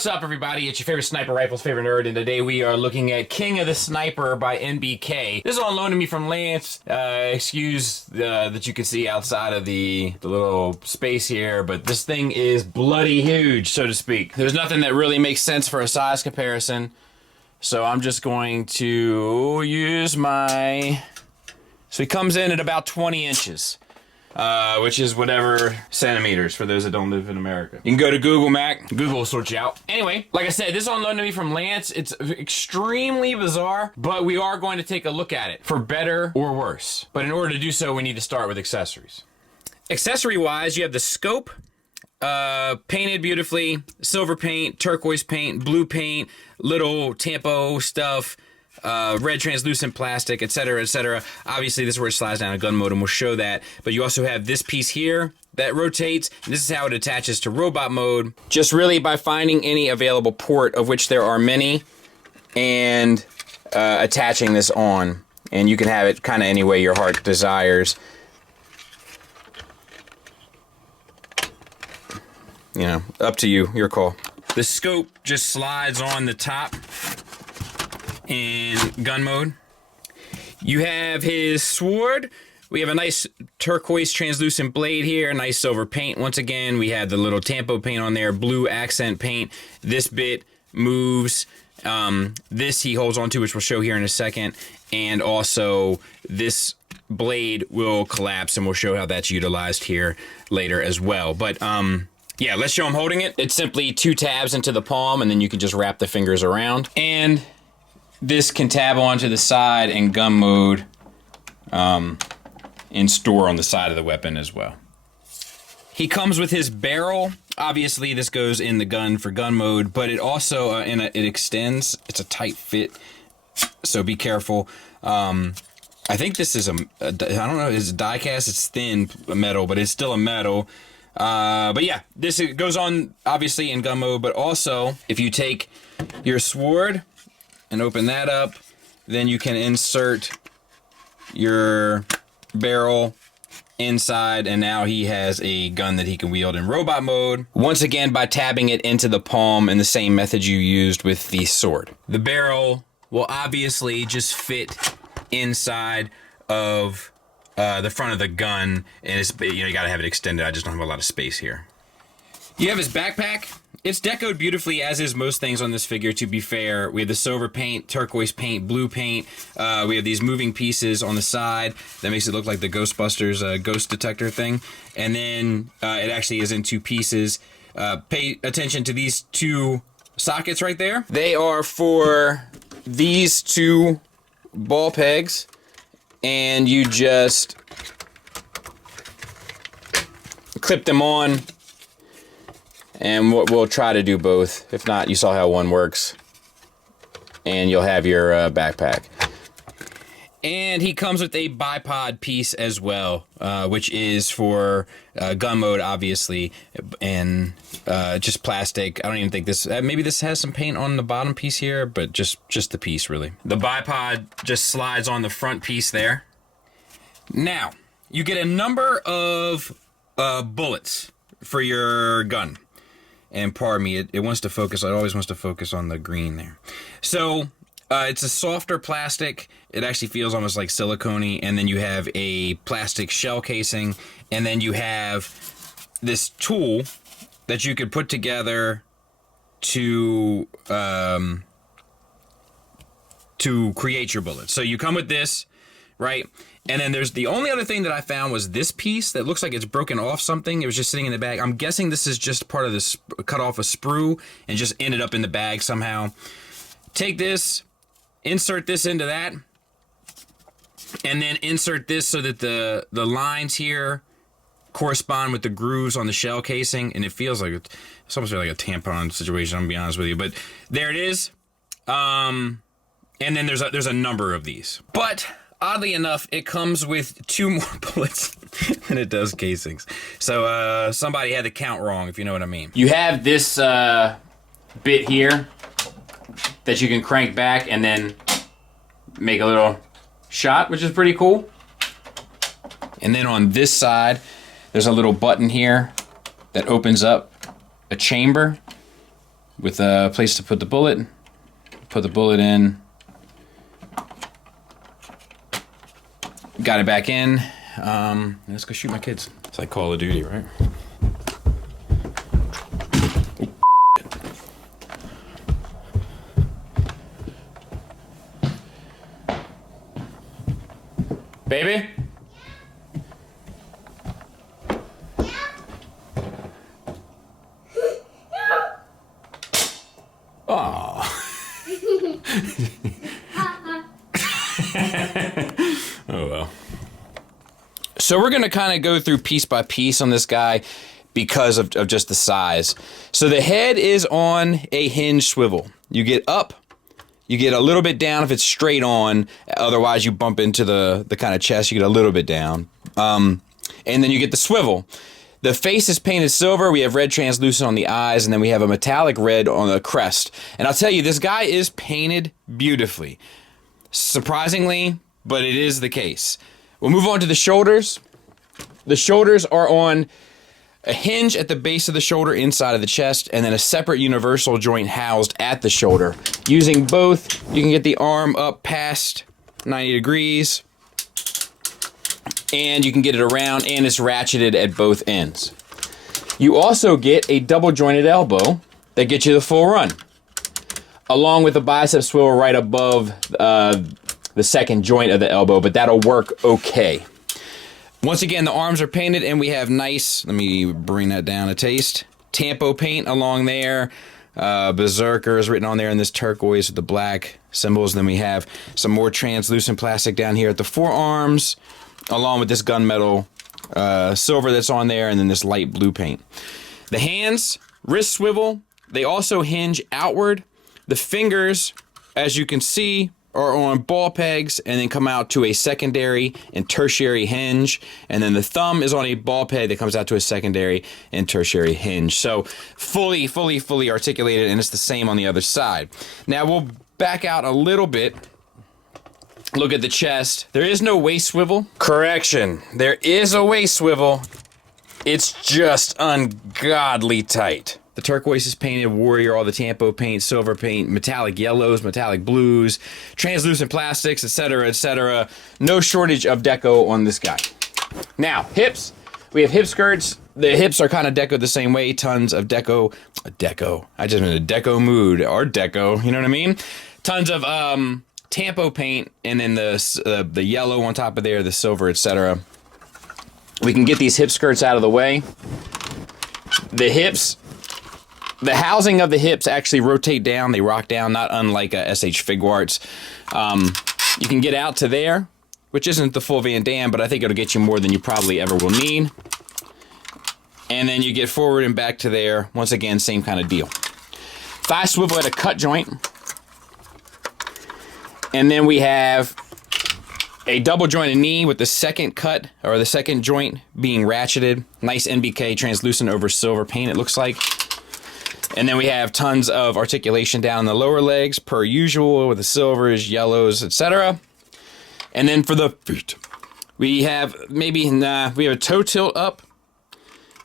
What's up, everybody? It's your favorite sniper rifles, favorite nerd, and today we are looking at King of the Sniper by NBK. This is on loan to me from Lance. Excuse that you can see outside of the little space here, but this thing is bloody huge, so to speak. There's nothing that really makes sense for a size comparison, so I'm just going to use my... So he comes in at about 20 inches. Which is whatever centimeters for those that don't live in America. You can go to Google Mac. Google will sort you out. Anyway, like I said, this is on loan to me from Lance. It's extremely bizarre, but we are going to take a look at it for better or worse. But in order to do so, we need to start with accessories. Accessory-wise, you have the scope, painted beautifully, silver paint, turquoise paint, blue paint, little tampo stuff, red translucent plastic, etc., etc. Obviously, this is where it slides down a gun mode, and we'll show that. But you also have this piece here that rotates. And this is how it attaches to robot mode. Just really by finding any available port, of which there are many, and attaching this on. And you can have it kind of any way your heart desires. You know, up to you, your call. The scope just slides on the top in gun mode. You have his sword. We have a nice turquoise translucent blade here, nice silver paint. Once again, we have the little tampo paint on there, blue accent paint. This bit moves. This he holds on to, which we'll show here in a second. And also this blade will collapse, and we'll show how that's utilized here later as well. But yeah, let's show him holding it. It's simply 2 tabs into the palm, and then you can just wrap the fingers around. And this can tab onto the side in gun mode, and store on the side of the weapon as well. He comes with his barrel. Obviously, this goes in the gun for gun mode, but it also it extends. It's a tight fit, so be careful. I think this is I don't know, it's a die cast. It's thin metal, but it's still a metal. But yeah, this goes on obviously in gun mode, but also if you take your sword and open that up, then you can insert your barrel inside, and now he has a gun that he can wield in robot mode. Once again, by tabbing it into the palm in the same method you used with the sword. The barrel will obviously just fit inside of the front of the gun, and it's, you gotta have it extended. I just don't have a lot of space here. You have his backpack. It's decoed beautifully, as is most things on this figure, to be fair. We have the silver paint, turquoise paint, blue paint. We have these moving pieces on the side. That makes it look like the Ghostbusters ghost detector thing. And then it actually is in 2 pieces. Pay attention to these 2 sockets right there. They are for these 2 ball pegs. And you just clip them on. And we'll try to do both. If not, you saw how one works. And you'll have your backpack. And he comes with a bipod piece as well, which is for gun mode, obviously, and just plastic. I don't even think this, maybe this has some paint on the bottom piece here, but just the piece, really. The bipod just slides on the front piece there. Now, you get a number of bullets for your gun. And pardon me, it wants to focus, it always wants to focus on the green there. So, it's a softer plastic. It actually feels almost like silicone-y. And then you have a plastic shell casing. And then you have this tool that you could put together to create your bullets. So you come with this, right? And then there's the only other thing that I found was this piece that looks like it's broken off something. It was just sitting in the bag. I'm guessing this is just part of this, cut off a sprue and just ended up in the bag somehow. Take this, insert this into that, and then insert this so that the lines here correspond with the grooves on the shell casing, and it feels like it's almost like a tampon situation, I'm gonna be honest with you. But there it is. And then there's a number of these. But oddly enough, it comes with 2 more bullets than it does casings. So somebody had the count wrong, if you know what I mean. You have this bit here that you can crank back and then make a little shot, which is pretty cool. And then on this side, there's a little button here that opens up a chamber with a place to put the bullet. Put the bullet in. Got it back in. Let's go shoot my kids. It's like Call of Duty, right? Baby? Oh. Oh well. So we're going to kind of go through piece by piece on this guy because of just the size. So the head is on a hinge swivel. You get up, you get a little bit down if it's straight on. Otherwise, you bump into the kind of chest, you get a little bit down. And then you get the swivel. The face is painted silver. We have red translucent on the eyes, and then we have a metallic red on the crest. And I'll tell you, this guy is painted beautifully. Surprisingly, but it is the case. We'll move on to the shoulders. The shoulders are on a hinge at the base of the shoulder inside of the chest, and then a separate universal joint housed at the shoulder. Using both, you can get the arm up past 90 degrees, and you can get it around, and it's ratcheted at both ends. You also get a double jointed elbow that gets you the full run, along with a bicep swivel right above the second joint of the elbow, but that'll work okay. Once again, the arms are painted, and we have nice, let me bring that down a taste, Tampo paint along there. Berserker is written on there in this turquoise with the black symbols. Then we have some more translucent plastic down here at the forearms, along with this gunmetal silver that's on there, and then this light blue paint. The hands, wrist swivel, they also hinge outward. The fingers, as you can see, are on ball pegs and then come out to a secondary and tertiary hinge. And then the thumb is on a ball peg that comes out to a secondary and tertiary hinge. So fully articulated, and it's the same on the other side. Now we'll back out a little bit. Look at the chest. There is no waist swivel. Correction. There is a waist swivel. It's just ungodly tight. The turquoise is painted warrior, all the Tampo paint, silver paint, metallic yellows, metallic blues, translucent plastics, etc., etc. No shortage of deco on this guy. Now, hips. We have hip skirts. The hips are kind of decoed the same way. Tons of deco. I just meant a deco mood. Art deco, you know what I mean? Tons of Tampo paint, and then the yellow on top of there, the silver, etc. We can get these hip skirts out of the way. The hips, the housing of the hips actually rotate down. They rock down, not unlike a SH Figuarts. You can get out to there, which isn't the full Van Damme, but I think it'll get you more than you probably ever will need. And then you get forward and back to there. Once again, same kind of deal. Thigh swivel at a cut joint. And then we have a double jointed knee with the second cut, or the second joint being ratcheted. Nice NBK translucent over silver paint, it looks like. And then we have tons of articulation down the lower legs, per usual, with the silvers, yellows, etc. And then for the feet, we have we have a toe tilt up,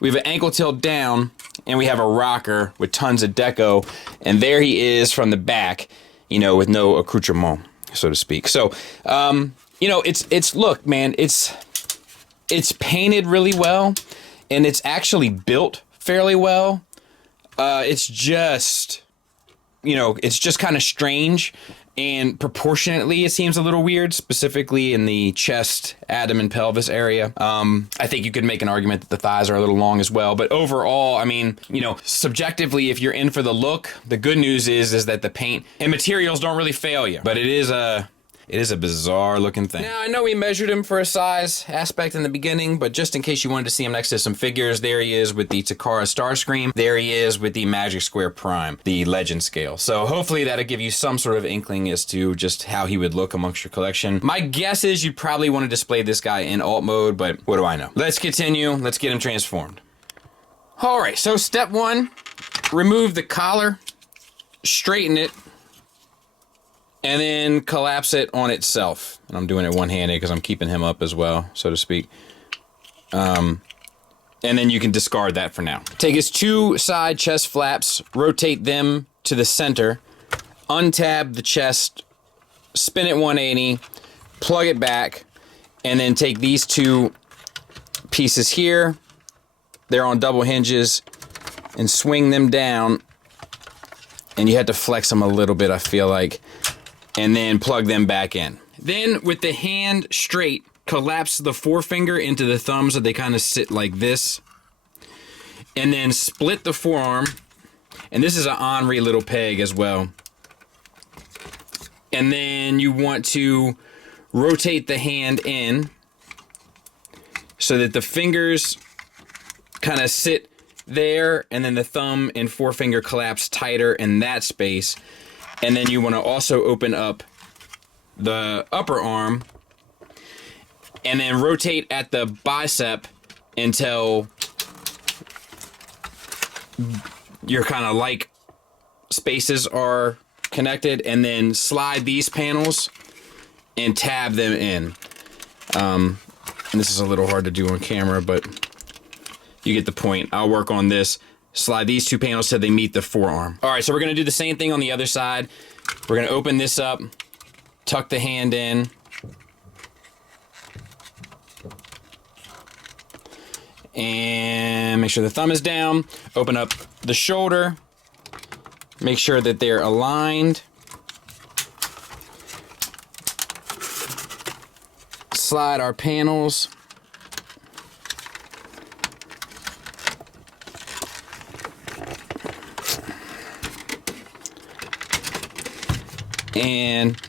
we have an ankle tilt down, and we have a rocker with tons of deco. And there he is from the back, you know, with no accoutrement, so to speak. So, you know, look, man, it's painted really well, and it's actually built fairly well. It's just, you know, it's just kind of strange, and proportionately it seems a little weird, specifically in the chest, abdomen, pelvis area. I think you could make an argument that the thighs are a little long as well, but overall, I mean, you know, subjectively, if you're in for the look, the good news is that the paint and materials don't really fail you, but it is a bizarre looking thing. Now, I know we measured him for a size aspect in the beginning, but just in case you wanted to see him next to some figures, there he is with the Takara Starscream. There he is with the Magic Square Prime, the Legend scale. So hopefully that'll give you some sort of inkling as to just how he would look amongst your collection. My guess is you'd probably want to display this guy in alt mode, but what do I know? Let's continue. Let's get him transformed. All right, so step one, remove the collar, straighten it, and then collapse it on itself. And I'm doing it one-handed because I'm keeping him up as well, so to speak. and then you can discard that for now. Take his 2 side chest flaps, rotate them to the center, untab the chest, spin it 180, plug it back, and then take these 2 pieces here, they're on double hinges, and swing them down, and you have to flex them a little bit, I feel like, and then plug them back in. Then with the hand straight, collapse the forefinger into the thumb so they kind of sit like this, and then split the forearm, and this is an ornery little peg as well. And then you want to rotate the hand in so that the fingers kind of sit there, and then the thumb and forefinger collapse tighter in that space. And then you want to also open up the upper arm and then rotate at the bicep until your kind of like spaces are connected, and then slide these panels and tab them in. And this is a little hard to do on camera, but you get the point. I'll work on this. Slide these 2 panels so they meet the forearm. All right, so we're gonna do the same thing on the other side. We're gonna open this up, tuck the hand in, and make sure the thumb is down. Open up the shoulder, make sure that they're aligned. Slide our panels. And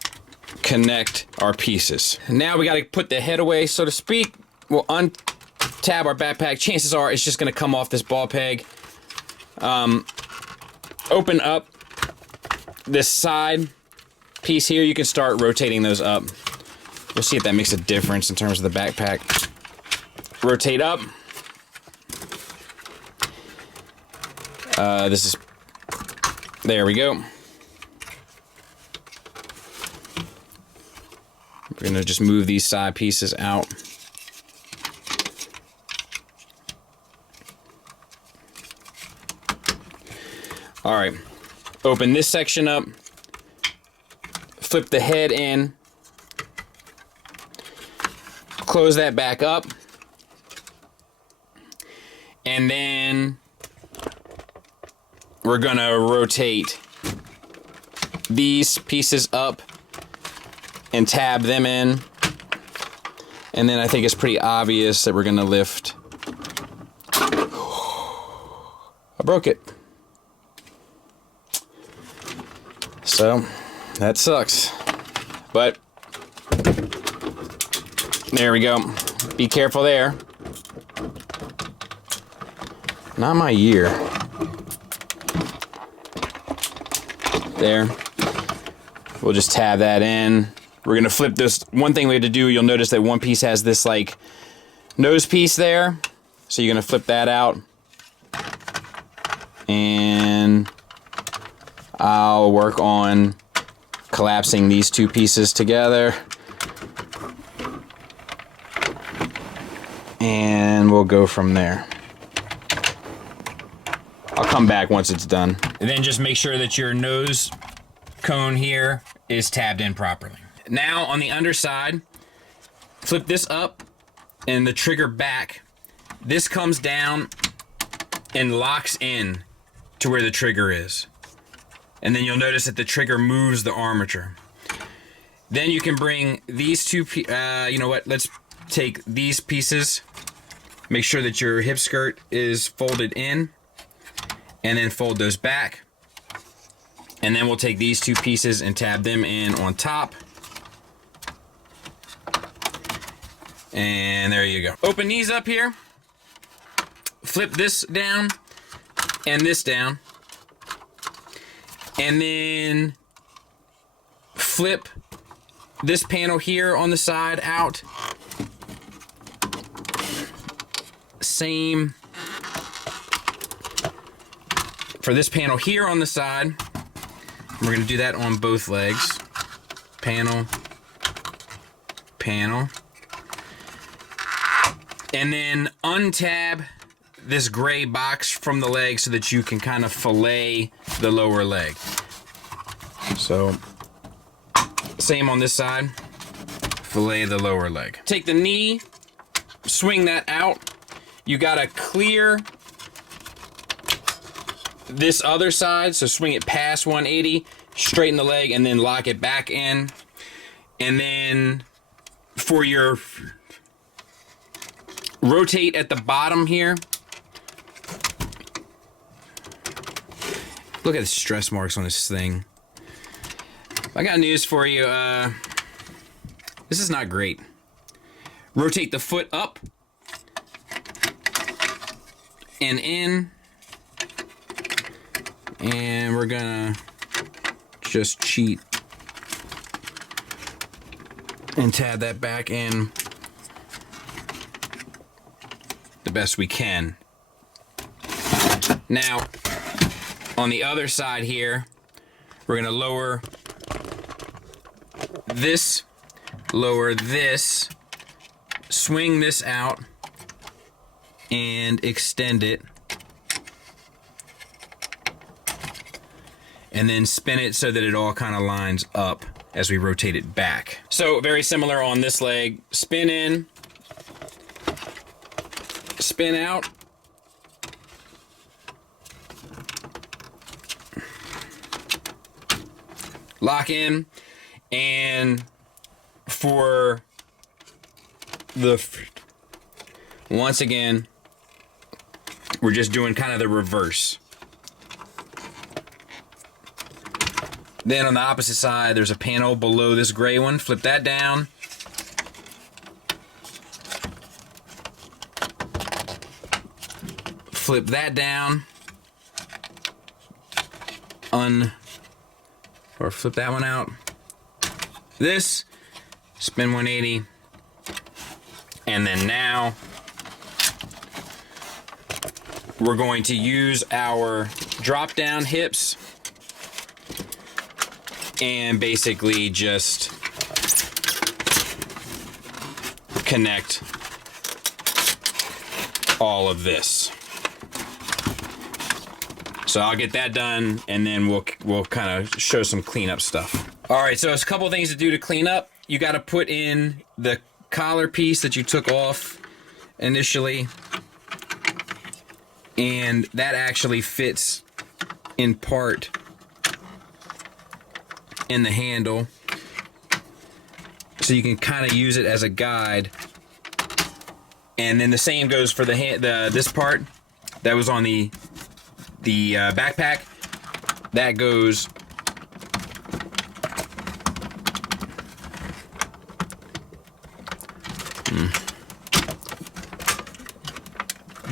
connect our pieces. Now we got to put the head away, so to speak. We'll untab our backpack. Chances are it's just going to come off this ball peg. Open up this side piece here. You can start rotating those up. We'll see if that makes a difference in terms of the backpack. Rotate up. There we go. We're gonna just move these side pieces out. All right, open this section up, flip the head in, close that back up, and then we're gonna rotate these pieces up and tab them in. And then I think it's pretty obvious that we're gonna lift. I broke it. So that sucks. But there we go. Be careful there. Not my ear. There. We'll just tab that in. We're gonna flip this. One thing we had to do, you'll notice that one piece has this like nose piece there. So you're gonna flip that out. And I'll work on collapsing these 2 pieces together. And we'll go from there. I'll come back once it's done. And then just make sure that your nose cone here is tabbed in properly. Now on the underside, flip this up and the trigger back. This comes down and locks in to where the trigger is. And then you'll notice that the trigger moves the armature. Then you can bring these 2, you know what, let's take these pieces, make sure that your hip skirt is folded in, and then fold those back. And then we'll take these 2 pieces and tab them in on top. And there you go. Open these up here. Flip this down and this down. And then flip this panel here on the side out. Same for this panel here on the side. We're going to do that on both legs. Panel, panel. And then untab this gray box from the leg so that you can kind of fillet the lower leg. So, same on this side. Fillet the lower leg. Take the knee, swing that out. You gotta clear this other side, so swing it past 180, straighten the leg, and then lock it back in. And then for your rotate at the bottom here. Look at the stress marks on this thing. I got news for you. This is not great. Rotate the foot up and in. And we're gonna just cheat and tab that back in the best we can. Now, on the other side here, we're gonna lower this, swing this out, and extend it. And then spin it so that it all kind of lines up as we rotate it back. So very similar on this leg. Spin in, spin out, lock in, and for the, once again, we're just doing kind of the reverse. Then on the opposite side, there's a panel below this gray one. Flip that down. Flip that down. Or flip that one out. This, spin 180. And then now, we're going to use our drop down hips and basically just connect all of this. So I'll get that done, and then we'll kind of show some cleanup stuff. All right, so there's a couple things to do to clean up. You got to put in the collar piece that you took off initially, and that actually fits in part in the handle, so you can kind of use it as a guide. And then the same goes for this part that was on the backpack. That goes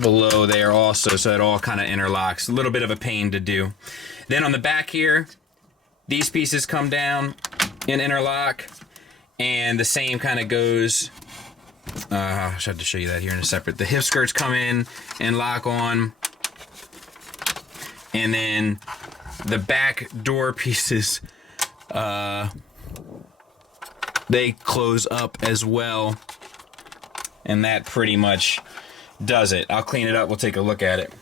below there also, so it all kind of interlocks. A little bit of a pain to do. Then on the back here, these pieces come down and interlock, and the same kind of goes. I should have to show you that here in a separate. The hip skirts come in and lock on, and then the back door pieces, they close up as well, and that pretty much does it. I'll clean it up. We'll take a look at it.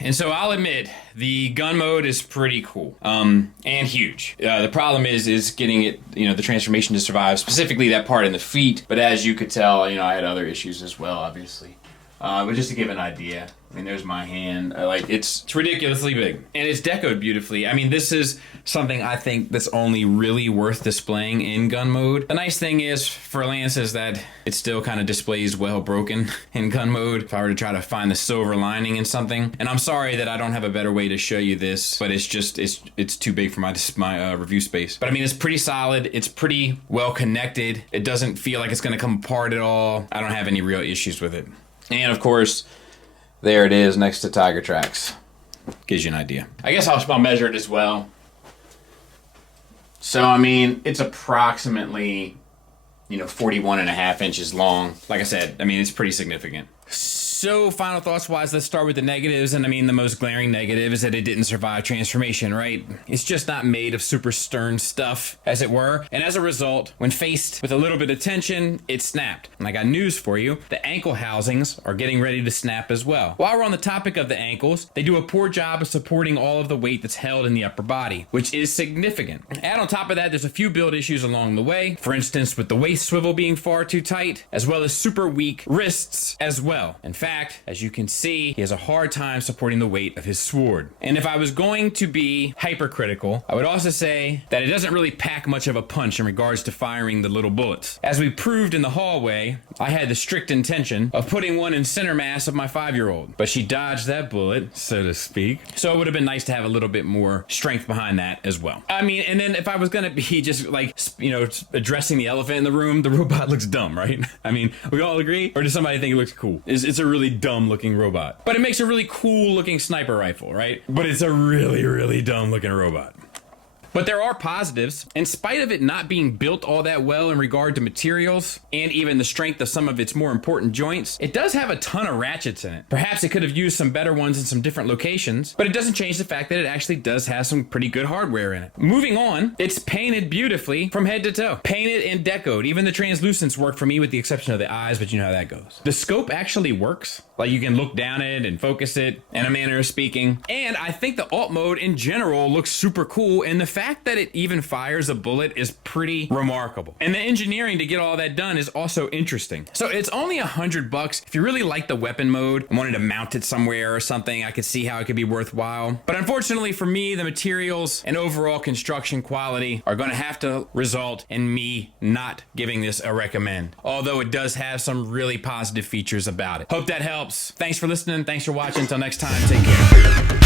And so I'll admit, the gun mode is pretty cool, and huge. The problem is getting it, the transformation to survive, specifically that part in the feet. But as you could tell, I had other issues as well, obviously. But just to give an idea, there's my hand. It's ridiculously big, and it's decoed beautifully. This is something I think that's only really worth displaying in gun mode. The nice thing is for Lance is that it still kind of displays well broken in gun mode. If I were to try to find the silver lining in something, and I'm sorry that I don't have a better way to show you this, but it's just it's too big for my review space. But it's pretty solid. It's pretty well connected. It doesn't feel like it's going to come apart at all. I don't have any real issues with it. And of course, there it is next to Tiger Tracks. Gives you an idea. I guess I'll measure it as well. So, it's approximately, 41.5 inches long. Like I said, it's pretty significant. So final thoughts wise, let's start with the negatives. And I mean, the most glaring negative is that it didn't survive transformation, right? It's just not made of super stern stuff, as it were. And as a result, when faced with a little bit of tension, it snapped. And I got news for you. The ankle housings are getting ready to snap as well. While we're on the topic of the ankles, they do a poor job of supporting all of the weight that's held in the upper body, which is significant. And on top of that, there's a few build issues along the way. For instance, with the waist swivel being far too tight, as well as super weak wrists as well. In fact, as you can see, he has a hard time supporting the weight of his sword. And if I was going to be hypercritical, I would also say that it doesn't really pack much of a punch in regards to firing the little bullets. As we proved in the hallway, I had the strict intention of putting one in center mass of my 5-year-old, but she dodged that bullet, so to speak. So it would have been nice to have a little bit more strength behind that as well. I mean, and then if I was gonna be just like, you know, addressing the elephant in the room, the robot looks dumb, right? I mean, we all agree? Or does somebody think it looks cool? It's a really dumb looking robot. But it makes a really cool looking sniper rifle, right? But it's a really, really dumb looking robot. But there are positives. In spite of it not being built all that well in regard to materials and even the strength of some of its more important joints, it does have a ton of ratchets in it. Perhaps it could have used some better ones in some different locations, but it doesn't change the fact that it actually does have some pretty good hardware in it. Moving on, it's painted beautifully from head to toe. Painted and decoed. Even the translucents work for me with the exception of the eyes, but you know how that goes. The scope actually works. Like you can look down at it and focus it in a manner of speaking. And I think the alt mode in general looks super cool, and the fact that it even fires a bullet is pretty remarkable. And the engineering to get all that done is also interesting. So it's only $100. If you really like the weapon mode and wanted to mount it somewhere or something, I could see how it could be worthwhile. But unfortunately for me, the materials and overall construction quality are going to have to result in me not giving this a recommend. Although it does have some really positive features about it. Hope that helps. Thanks for listening. Thanks for watching. Until next time, take care.